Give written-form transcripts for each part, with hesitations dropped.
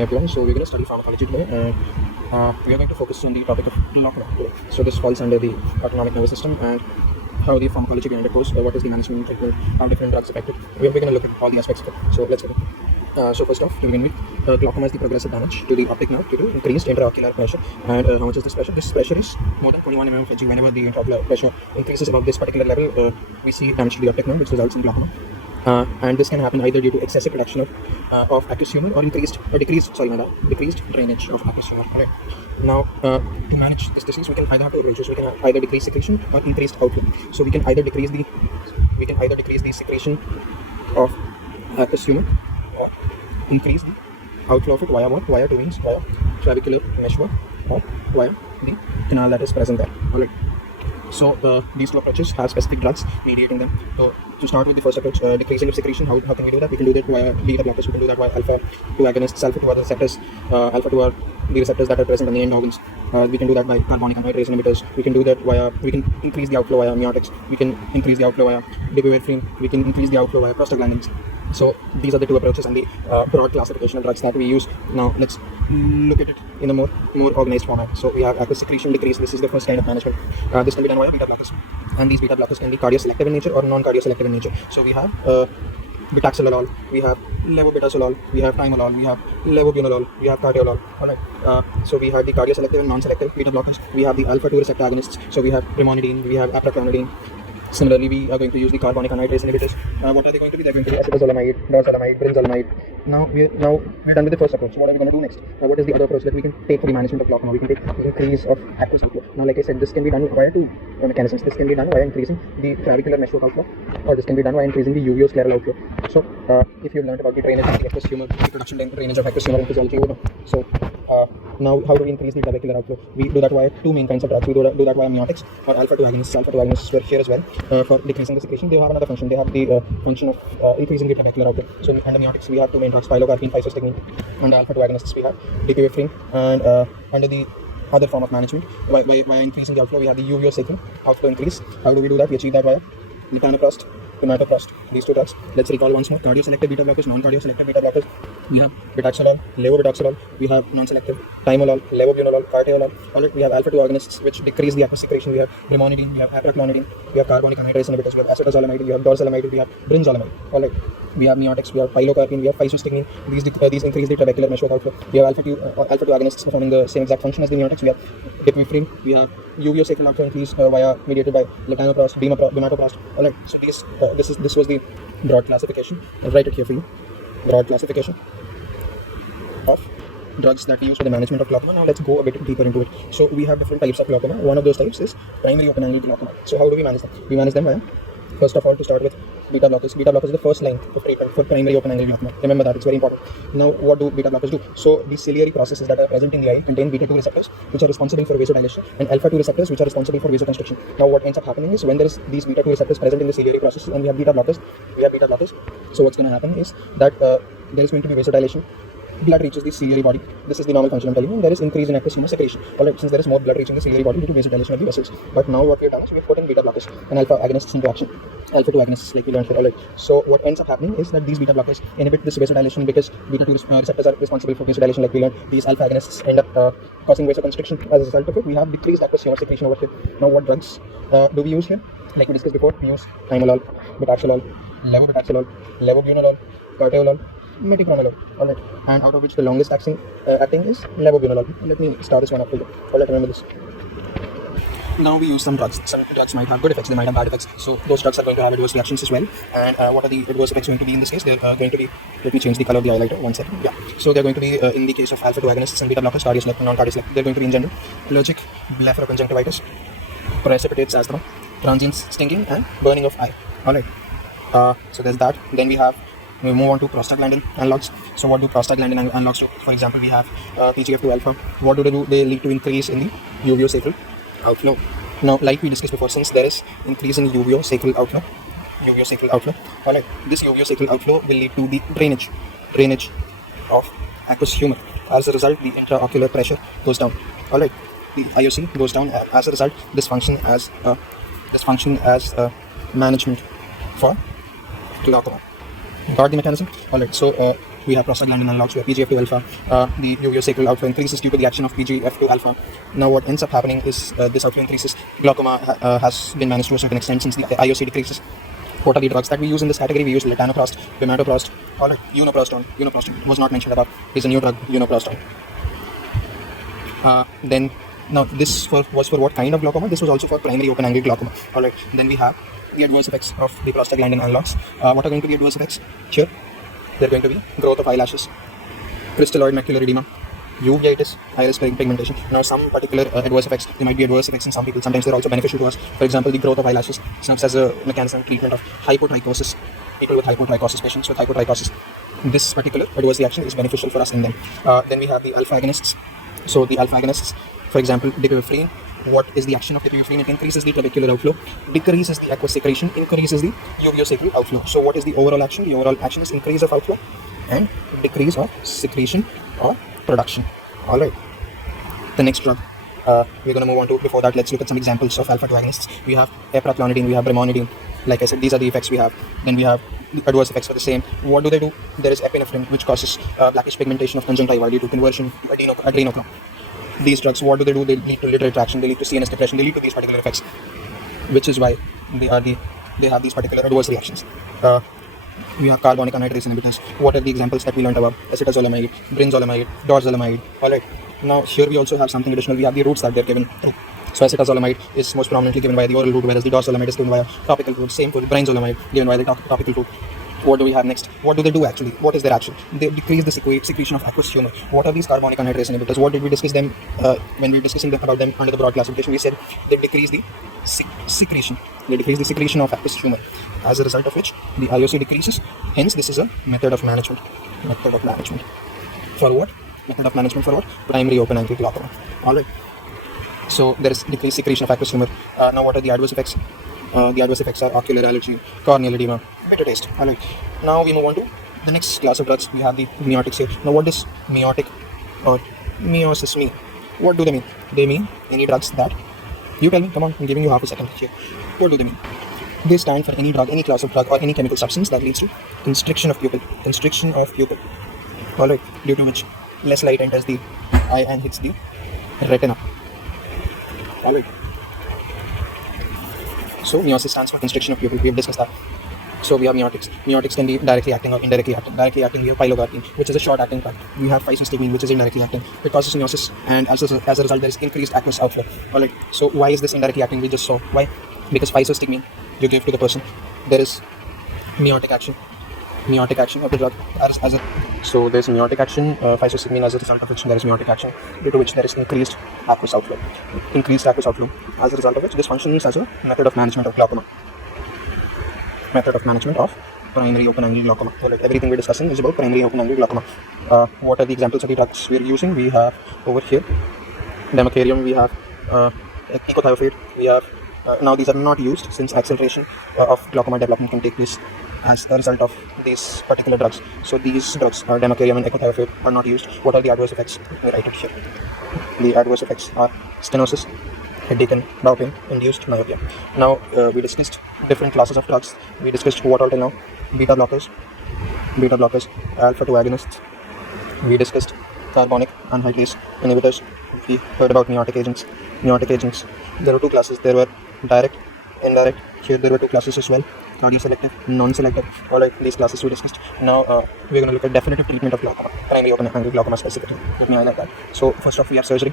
Everyone, so we're going to study pharmacology today, and we are going to focus on the topic of glaucoma. So this falls under the autonomic nervous system and how the pharmacology behind it goes. What is the management treatment? How different drugs affect it? We're going to look at all the aspects of it. So let's get it. So first off, to begin with, glaucoma is the progressive damage to the optic nerve due to increased intraocular pressure. And how much is this pressure? This pressure is more than 21 mm of Hg. Whenever the intraocular pressure increases above this particular level, we see damage to the optic nerve, which results in glaucoma. And this can happen either due to excessive production of aqueous humor or decreased drainage of aqueous humor. Right. Now, to manage this disease, we can either have two approaches. We can either decrease secretion or increased outflow. So we can either decrease the secretion of aqueous humor or increase the outflow of it via what? Via two means, via trabecular meshwork or via the canal that is present there. All right. So these two approaches have specific drugs mediating them. So to start with the first approach, decreasing of secretion, how can we do that? We can do that via beta blockers, we can do that via alpha-2 agonists, alpha-2 are the receptors, alpha-2 are the receptors that are present on the end organs. We can do that by carbonic anhydrase inhibitors, we can do that via, we can increase the outflow via miotics, we can increase the outflow via digoverfin, we can increase the outflow via prostaglandins. So these are the two approaches and the broad classification of drugs that we use. Now let's look at it in a more organized format. So we have aqueous secretion decrease. This is the first kind of management. This can be done via beta blockers, and these beta blockers can be cardioselective in nature or non-cardioselective in nature. So we have betaxolol, we have levobetasol, we have timolol, we have levobunolol, we have carteolol. Alright. So we have the cardioselective and non-selective beta blockers. We have the alpha-2 receptor agonists. So we have brimonidine, we have apraclonidine. Similarly, we are going to use the carbonic anhydrase inhibitors. What are they going to be? They're going to be acetazolamide, dorzolamide, brinzolamide. Now we're done with the first approach. So what are we going to do next? What is the other approach that we can take for the management of glaucoma? We can take increase of aqueous outflow. Now, like I said, this can be done via two mechanisms. This can be done via increasing the trabecular meshwork outflow, or this can be done by increasing the uveoscleral outflow. So, if you've learned about the drainage of the aqueous humor, the production and drainage of aqueous humor in physiology, you know. So, now how do we increase the trabecular outflow? We do that via two main kinds of drugs. We do that via miotics or alpha-2 agonists. Alpha-2 agonists were here as well for decreasing the secretion. They have another function. They have the function of increasing the trabecular outflow. So under miotics, we have two main drugs: pilocarpine, physostigmine. Under alpha-2 agonists, we have digoverfin. And under the other form of management, by increasing the outflow, we have the uveosacral outflow increase. How do we do that? We achieve that via latanoprost, imatoprost, these two drugs. Let's recall once more: cardioselective beta blockers, non-cardioselective beta blockers. We have betaxolol, levobetaxolol. We have non-selective timolol, levobunolol, carteolol. Alright, we have alpha-2 agonists which decrease the aqueous secretion. We have brimonidine, we have apraclonidine, we have carbonic anhydrase inhibitors, we have acetazolamide, we have dorzolamide, we have brinzolamide. Alright, we have miotics, we have pilocarpine, we have physostigmine. These increase the trabecular meshwork outflow. We have alpha-2 agonists performing the same exact function as the miotics. We have digoverfin. We have uveosacral outflow increase mediated by latanoprost, bimatoprost. Alright, so this was the broad classification. I'll write it here for you. Broad classification of drugs that we use for the management of glaucoma. Now let's go a bit deeper into it. So we have different types of glaucoma. One of those types is primary open-angle glaucoma. So how do we manage them? We manage them by, first of all, to start with, beta blockers. Beta blockers is the first line of treatment for primary open-angle glaucoma. Remember that, it's very important. Now, what do beta blockers do? So these ciliary processes that are present in the eye contain beta-2 receptors, which are responsible for vasodilation, and alpha-2 receptors, which are responsible for vasoconstriction. Now, what ends up happening is when there is these beta-2 receptors present in the ciliary processes and we have beta blockers, so what's going to happen is that there is going to be vasodilation. Blood reaches the ciliary body. This is the normal function I'm telling you. And there is increase in aqueous humor secretion. Alright, since there is more blood reaching the ciliary body due to vasodilation of the vessels. But now what we have done is we have put in beta blockers and alpha agonists into action. Alpha-2 agonists, like we learned here. Alright. So what ends up happening is that these beta blockers inhibit this vasodilation because beta-2 receptors are responsible for vasodilation, like we learned. These alpha agonists end up causing vasoconstriction. As a result of it, we have decreased aqueous humor secretion over here. Now what drugs do we use here? Like we discussed before, we use timolol, betaxolol, levobetaxolol, levobunolol, carteolol, metoprolol. Alright, and out of which the longest acting is levobunolol. Let me start this one up for you. Alright, remember this. Now we use some drugs. Some drugs might have good effects, they might have bad effects. So those drugs are going to have adverse reactions as well. And what are the adverse effects going to be in this case? They're going to be, let me change the color of the highlighter, 1 second. Yeah. So they're going to be, in the case of alpha-2 agonists and beta blockers, cardioselective, non-cardioselective, they're going to be in general allergic blepharoconjunctivitis, precipitates asthma, transient stinging, and burning of eye. Alright. So there's that. Then we move on to prostaglandin analogs. So what do prostaglandin analogs do? For example, we have TGF2 alpha. What do they do? They lead to increase in the uveosacral outflow. Now, like we discussed before, since there is increase in uveosacral outflow, alright, this uveosacral outflow will lead to the drainage of aqueous humor. As a result, the intraocular pressure goes down. Alright, the IOC goes down. As a result, this function as management for glaucoma. Got the mechanism? Alright, so we have prostaglandin analogs where PGF2 alpha, the uveosacral outflow increases due to the action of PGF2 alpha. Now what ends up happening is this outflow increases. Glaucoma has been managed to a certain extent since the IOC decreases. What are the drugs that we use in this category? We use latanoprost, bimatoprost, or uniproston. Uniproston was not mentioned above. Is a new drug, uniproston. Then, now this was for what kind of glaucoma? This was also for primary open-angle glaucoma. Alright, then we have the adverse effects of the prostaglandin analogs. What are going to be adverse effects? Here, they're going to be growth of eyelashes, crystalloid macular edema, uveitis, iris pigmentation. Now, some particular adverse effects, there might be adverse effects in some people. Sometimes they're also beneficial to us. For example, the growth of eyelashes serves as a mechanism treatment of hypotrichosis. People with hypotrichosis, patients with hypotrichosis, this particular adverse reaction is beneficial for us in them. Then we have the alpha agonists. So the alpha agonists, for example, dipivefrin. What is the action of dipivefrin? It increases the trabecular outflow, decreases the aqueous secretion, increases the uveosacral outflow. So what is the overall action? The overall action is increase of outflow and decrease of secretion or production. Alright. The next drug we're going to move on to. Before that, let's look at some examples of alpha-2 agonists. We have eprathlonidine, we have brimonidine. Like I said, these are the effects we have. Then we have the adverse effects for the same. What do they do? There is epinephrine, which causes blackish pigmentation of conjunctiva due to conversion of adrenochrome. These drugs, what do? They lead to literal retraction, they lead to CNS depression, they lead to these particular effects, which is why they have these particular adverse reactions. We have carbonic anhydrase inhibitors. What are the examples that we learned about? Acetazolamide, brinzolamide, dorzolamide. Alright. Now here we also have something additional. We have the routes that they're given through. So acetazolamide is most prominently given by the oral route, whereas the dorzolamide is given by a topical route. Same for the brinzolamide, given by the topical route. What do we have next? What do they do actually? What is their action? They decrease the secretion of aqueous humor. What are these carbonic anhydrase inhibitors? What did we discuss them when we were discussing about them under the broad classification? We said they decrease the secretion. They decrease the secretion of aqueous humor, as a result of which the IOC decreases. Hence, this is a method of management. Method of management. For what? Method of management for what? Primary open-angle glaucoma. Alright. So there is decreased secretion of aqueous humor. Now, what are the adverse effects? The adverse effects are ocular allergy, corneal edema, bitter taste. Alright. Now we move on to the next class of drugs. We have the meiotics here. Now what does meiotic or meiosis mean? What do they mean? They mean any drugs that, you tell me, come on, I'm giving you half a second here. What do they mean? They stand for any drug, any class of drug or any chemical substance that leads to constriction of pupil. Constriction of pupil. Alright. Due to which less light enters the eye and hits the retina. Alright. So meiosis stands for constriction of pupil. We have discussed that. So we have meiotics. Meiotics can be directly acting or indirectly acting. Directly acting, we have pilocarpine, which is a short acting drug. We have physostigmine, which is indirectly acting. It causes meiosis, and as a result, there is increased aqueous outflow. Alright. So why is this indirectly acting? We just saw why. Because physostigmine you give to the person, there is meiotic action. Meiotic action of the drug so there is meiotic action, physostigmine, as a result of which there is meiotic action, due to which there is increased aqueous outflow. Increased aqueous outflow, as a result of which this functions as a method of management of glaucoma. Method of management of primary open-angle glaucoma. So like everything we're discussing is about primary open-angle glaucoma. What are the examples of the drugs we're using? We have over here Demarcarium, we have ecothiophrate, we have now these are not used since acceleration of glaucoma development can take place as a result of these particular drugs. So these drugs, Demarcarium and ecothiophrate, are not used. What are the adverse effects? We write it here. The adverse effects are stenosis, headache and brow pain, induced myopia. Now we discussed different classes of drugs. We discussed what all till now? Beta blockers, alpha-2 agonists. We discussed carbonic anhydrase inhibitors. We heard about meiotic agents. There were two classes. There were direct, indirect. Here there were two classes as well. Cardioselective, non-selective. Alright, these classes we discussed. Now we're going to look at definitive treatment of glaucoma, primary open-angle glaucoma specifically. Let me highlight that. So first off, we have surgery.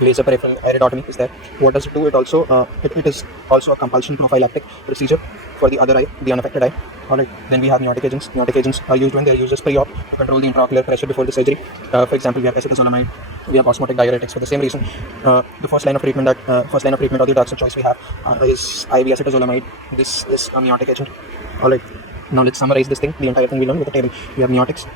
Laser peripheral iridotomy is there. What does it do? It also it is also a compulsion prophylactic procedure for the other eye, the unaffected eye. Alright. Then we have meiotic agents. Meiotic agents are used when they are used as pre-op to control the intraocular pressure before the surgery. For example, we have acetazolamide. We have osmotic diuretics for the same reason. The first line of treatment of the drugs of choice we have is IV acetazolamide. This is a meiotic agent. Alright. Now let's summarize this thing, the entire thing we learned with the table. We have meiotics.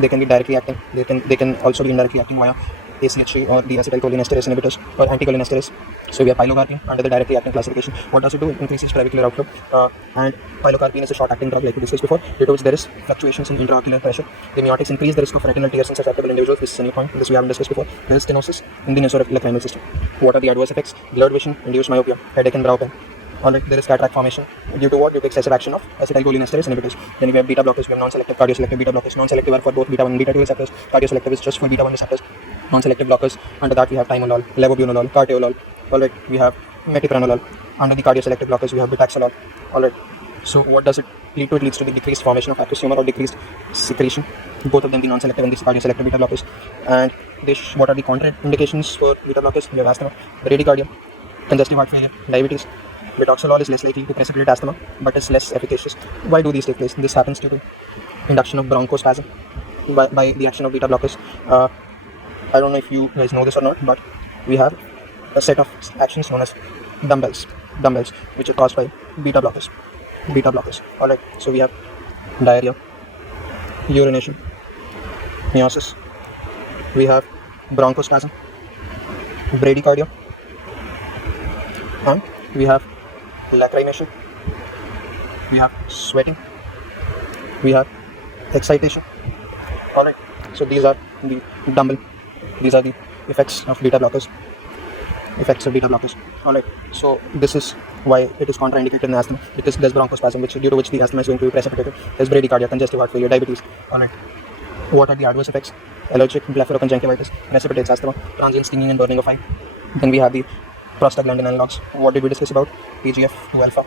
They can be directly acting. They can also be indirectly acting via ACH3 or the acetylcholinesterase inhibitors or anticholinesterase. So we have pilocarpine under the directly acting classification. What does it do? It increases trabecular outflow. And pilocarpine is a short acting drug like we discussed before, due to which there is fluctuations in intraocular pressure. The meiotics increase the risk of retinal tears in susceptible individuals. This is a new point. This we haven't discussed before. There is stenosis in the nasolacrimal system. What are the adverse effects? Blurred vision, induced myopia, headache and brow pain. Alright, there is cataract formation due to what? Due to excessive action of acetylcholinesterase inhibitors. Then we have beta blockers. We have non-selective, cardioselective beta blockers. Non-selective are for both beta 1 and beta 2 receptors. Cardioselective is just for beta 1 receptors. Non-selective blockers. Under that we have timolol, levobunolol, carteolol. Alright, we have metipranolol. Under the cardioselective blockers we have betaxolol. Alright. So what does it lead to? It leads to the decreased formation of aqueous humor or decreased secretion. Both of them, the non-selective and the cardioselective beta blockers. And what are the contraindications for beta blockers? We have asthma, bradycardia, congestive heart failure, diabetes. Betoxolol is less likely to precipitate asthma, but is less efficacious. Why do these take place? This happens due to induction of bronchospasm by the action of beta blockers. I don't know if you guys know this or not, but we have a set of actions known as dumbbells, which are caused by beta blockers. Alright, so we have diarrhea, urination, meiosis, we have bronchospasm, bradycardia, and we have lacrimation, we have sweating, we have excitation. Alright, so these are the effects of beta blockers. Alright, so this is why it is contraindicated in asthma, because there's bronchospasm, due to which the asthma is going to be precipitated. There's bradycardia, congestive heart failure, diabetes. Alright, what are the adverse effects? Allergic blepharoconjunctivitis, precipitates asthma, transient stinging and burning of eye. Then we have the prostaglandin analogs. What did we discuss about? TGF-2 alpha.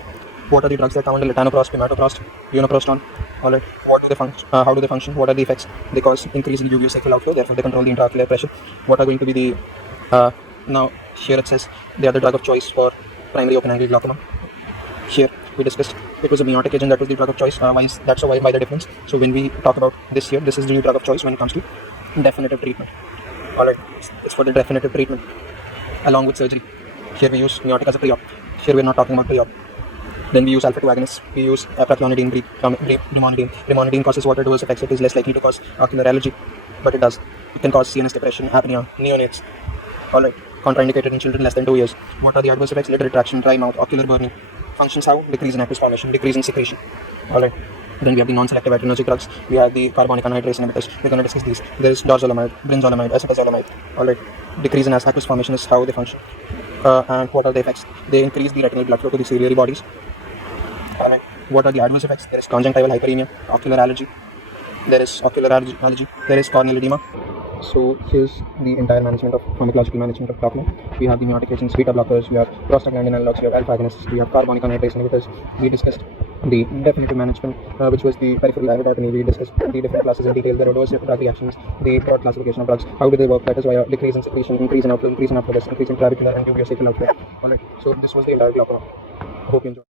What are the drugs that come under latanoprost, pimatoprost, uniproston? Alright, what do they function? How do they function? What are the effects? They cause increase in UV cycle outflow, therefore they control the intraocular pressure. What are going to be the now here it says they are the drug of choice for primary open-angle glaucoma. Here we discussed it was a meiotic agent that was the drug of choice. Why the difference? So when we talk about this here, this is the drug of choice when it comes to definitive treatment. Alright, it's for the definitive treatment along with surgery. Here we use meiotic as a pre-op. Here we are not talking about pre-op. Then we use alpha-2 agonists. We use apraglionidine, brimonidine. Brimonidine causes what adverse effects? It is less likely to cause ocular allergy, but it does. It can cause CNS depression, apnea, neonates. Alright, contraindicated in children less than 2 years. What are the adverse effects? Lid retraction, dry mouth, ocular burning. Functions how? Decrease in aqueous formation, decrease in secretion. Alright. Then we have the non-selective adrenergic drugs. We have the carbonic anhydrase inhibitors. We're going to discuss these. There is dorzolamide, brinzolamide, acetazolamide. Alright. Decrease in aqueous formation is how they function. And what are the effects? They increase the retinal blood flow to the ciliary bodies. Alright. What are the adverse effects? There is conjunctival hyperemia, ocular allergy. There is corneal edema. So here's the entire pharmacological management of glaucoma. We have the meiotic agents, beta blockers, we have prostaglandin analogs, we have alpha agonists, we have carbonic anhydrase inhibitors. We discussed the definitive management, which was the peripheral iridotomy. We discussed the different classes in detail, the adverse drug reactions, the broad classification of drugs, how do they work, that is why decrease in secretion, increase in outflow, increase in clavicular and uveocecal outflow. Alright, so this was the entire glaucoma. I hope you enjoyed.